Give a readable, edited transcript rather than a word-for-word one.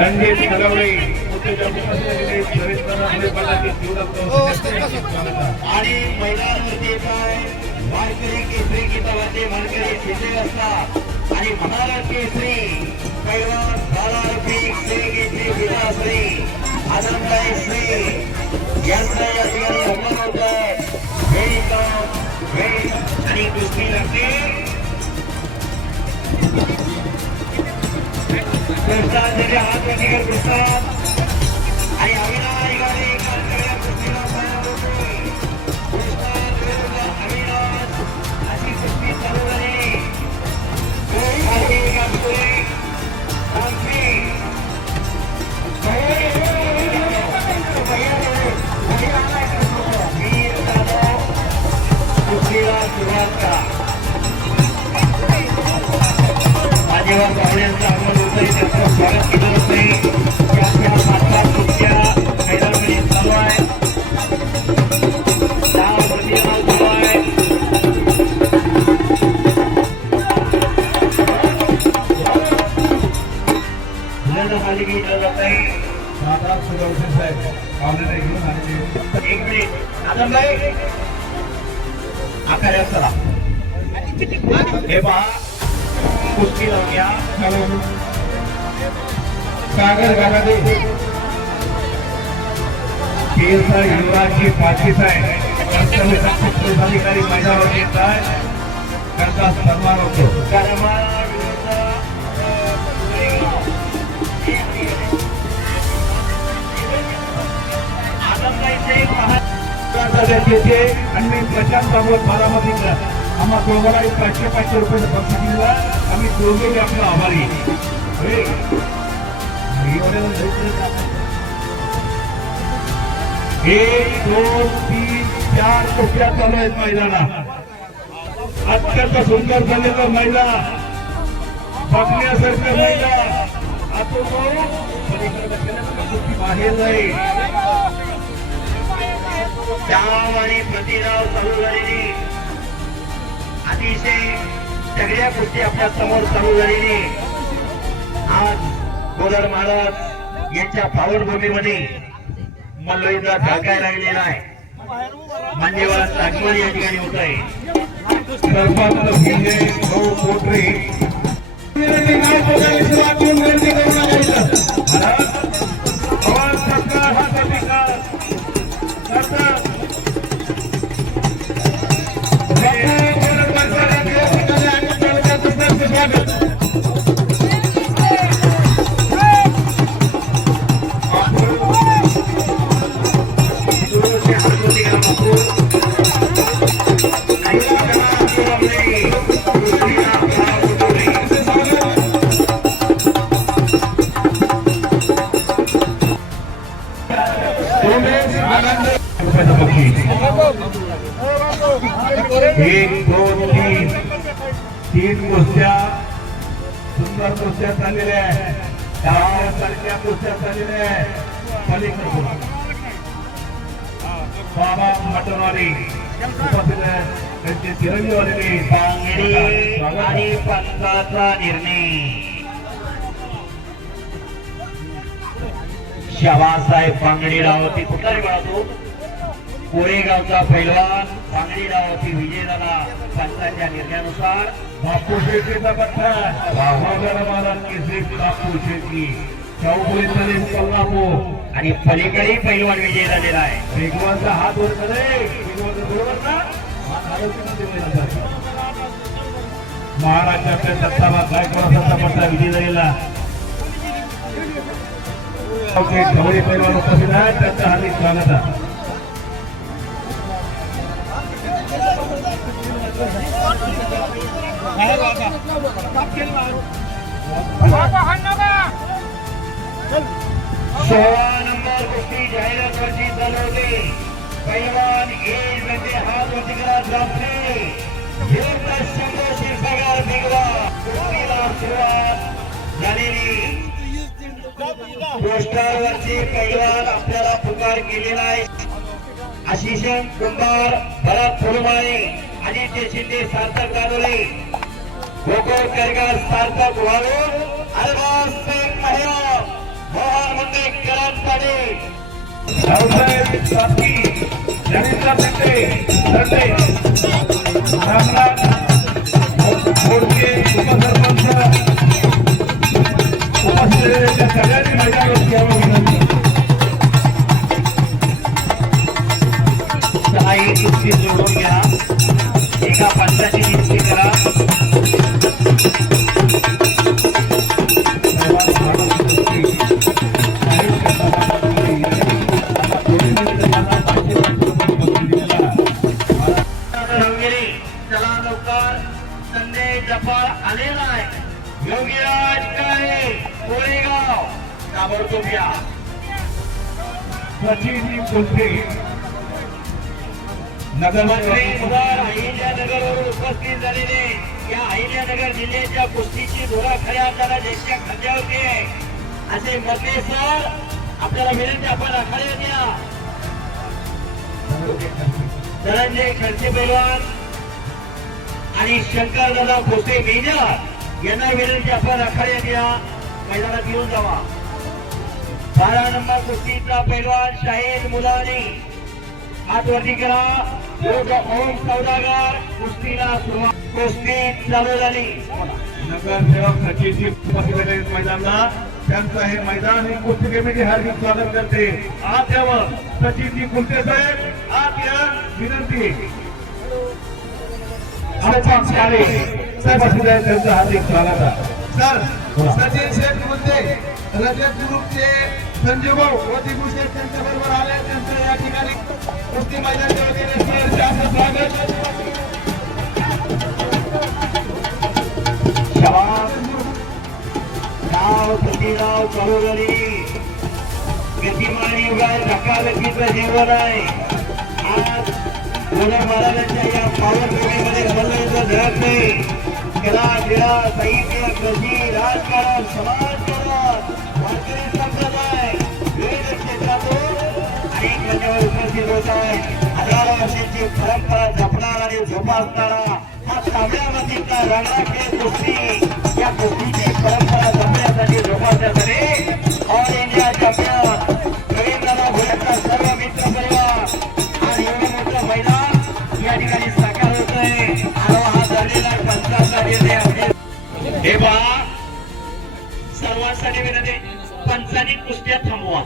संगीत कलवडी आणि मैदानावरती काय वारकरी केसरी किताबाचे मानकरी शिंदे असतात आणि महाराज केसरी पैलवान दादा श्री केसरी विलासरी आनंदराय श्री यांचा या ठिकाणी सन्मान होत आहे. वेळ आणि कुस्ती लागते. प्रसाद जरी हात वगैरे प्रसाद आणि अविनाश गाडी सगळ्या कुस्तीला पाया होतोय. प्रसाद विरुद्ध अविनाश अशी कुस्ती चालू झाली. कुस्तीला सुरुवात करा. माझेवर पाहुण्यांचं आगमन होत आहे, त्यांचं स्वागत केलं होत आहे. त्या 5-5 कुस्त्या मैदानामध्ये चालू आहे. 10 प्रतिनाव चालू आहे. खाली घेतलं जात आहे. एक मिनिट आनंदभाई आखाड्यात चला. हे पहा कुस्ती लावूया. सागर गावामध्ये केसर युवराजची पाचवीच आहे. अधिकारी मैदानावर येत आहे, त्यांचा सन्मान होतो. आणि मी प्रशांत बाबत बारामतीला आम्हा दोघांना 500-500 रुपयाचं बक्षीस दिलं. आम्ही दोघेही आपला आभारी. 1, 2, 3, 4 कुस्त्या चालू आहेत मैदानात. अत्यंत सुंदर झालेलं मैदान, बघण्यासारखं मैदान. बाहेर जाईल. डाव आणि प्रतिडाव चालू झालेली. अतिशय सगळ्या गोष्टी आपल्या समोर चालू झालेली. आज गोदर महाराज यांच्या पावनभूमीमध्ये मल्लयुद्धात धडकायला लागलेला आहे. मान्यवर आगमन या ठिकाणी होत आहे. तीन कुस्त्या सुंदर कुस्त्या चाललेल्या आहेत. सारख्या कुस्त्या चाललेल्या आहेत. पलीकडे बाबा मटनवाडी उपस्थित आहेत. त्यांचे चिरंजीव आलेले आणि पंचाचा निर्णय. शाबासाहेब पांगडीरावती कुठला तो कोरेगावचा पैलवान पांगडीरावती विजय झाला. पंचाच्या निर्णयानुसार बापू शेट्टीचा पत्ता महाराज केसरी बापू शेट्टी चौपुरीमध्ये कोल्हापूर आणि पलीकडे पैलवान विजय झालेला आहे. वेगवानचा हात वर करे बरोबर ना. महाराष्ट्राच्या दत्ताबाद गायकवाडाचा पत्ता विजय झालेला. गवळी पैलवान उपस्थित आहे, त्यांचं हार्दिक स्वागत आहे. सोळा नंबर कुस्ती जाहिरातवरती चालवते. पैलवान एक म्हणजे हात वरती करा. जाफरी शंभर शिरसागर बिगवा. कुस्तीला सुरुवात झालेली. पोस्टरवरती पैलवान आपल्याला पुकार केलेला आहे. आशिष कुंभार, भरत फुलमाळे, आदित्य शिंदे, सार्थक दादोले, गोकुळ करगर, सार्थक वाळूर, अल्बास शेख महिला, रावसाहेब सातकी, रवींद्र शिंदे, धरणे, रामनाथ मोडके, उपसरपंच उपस्थित सगळ्यांनी मैदानावरती यावं विनंती. काही कुस्ती जोडून घ्या, एका पंचाची नियुक्ती करा. रंगेरी चला लवकर, संदेश जपाळ आलेला आहे. योगीराज काळे कोरेगाव ताबडतोब या. सचिन कुलते मंत्री उदार अहिल्यानगरवरून उपस्थित झालेले या अहिल्यानगर जिल्ह्याच्या कुस्तीची धुरा खऱ्या अर्थानं देशाच्या खांद्यावरती आहे असे मते सर आपल्याला विनंती, आपण आखाड्यात या. धनंजय खडसे पैलवान आणि शंकरदादा भोसे मेजर यांना विनंती, आपण आखाड्यात या, मैदानात येऊन जावा. 12 नंबर कुस्तीचा पैलवान शाहीद मुलानी हातवरती करा. ओम सौदागर कुस्तीला सुरुवात, कुस्ती चालू झाली. नगरसेवक सचिनजी उपस्थित झालेले मैदानाला, त्यांचं हे मैदान ही कुस्ती कमिटी हार्दिक स्वागत करते. आत यावं सचिनजी कुलते साहेब, आत या विनंती. सचिन काळे उपस्थित आहेत, त्यांचं हार्दिक स्वागत आहे. सर सचिन शेठ कुलते, रजत ग्रुपचे संजय भाऊ व दिगू शेठ त्यांच्या बरोबर आले. त्यांचं या ठिकाणी कुस्ती मैदानाच्या वतीने सहर्ष असं स्वागत. शाबास. गाव प्रतिराव करोगरी गतिमान युग आहे, धक्काबक्कीचं जीवन आहे. आज गोलर महाराजांच्या या पावन भूमीमध्ये मल्लयुद्ध धडक नाही. कला क्रीडा साहित्य कृषी राजकारण समाजकारण वारकरी संप्रदाय विविध क्षेत्रातून अनेक मान्यवर उपस्थित होत आहेत. हजारो वर्षांची परंपरा जपणारा आणि जोपासणारा हा तांबड्या मातीचा रांगडा खेळ कुस्ती, या कुस्तीची परंपरा जपण्यासाठी जोपासण्यासाठी ऑल इंडिया चॅम्पियन रवींद्रनाथ भोयांचा सर्व मित्र परिवार आणि एवढं मोठं मैदान या ठिकाणी साकार होत आहे. हा झालेला पंचांचा निर्णय हे पहा, सर्वांसाठी विनंती, पंचांनी कुस्त्या थांबवा.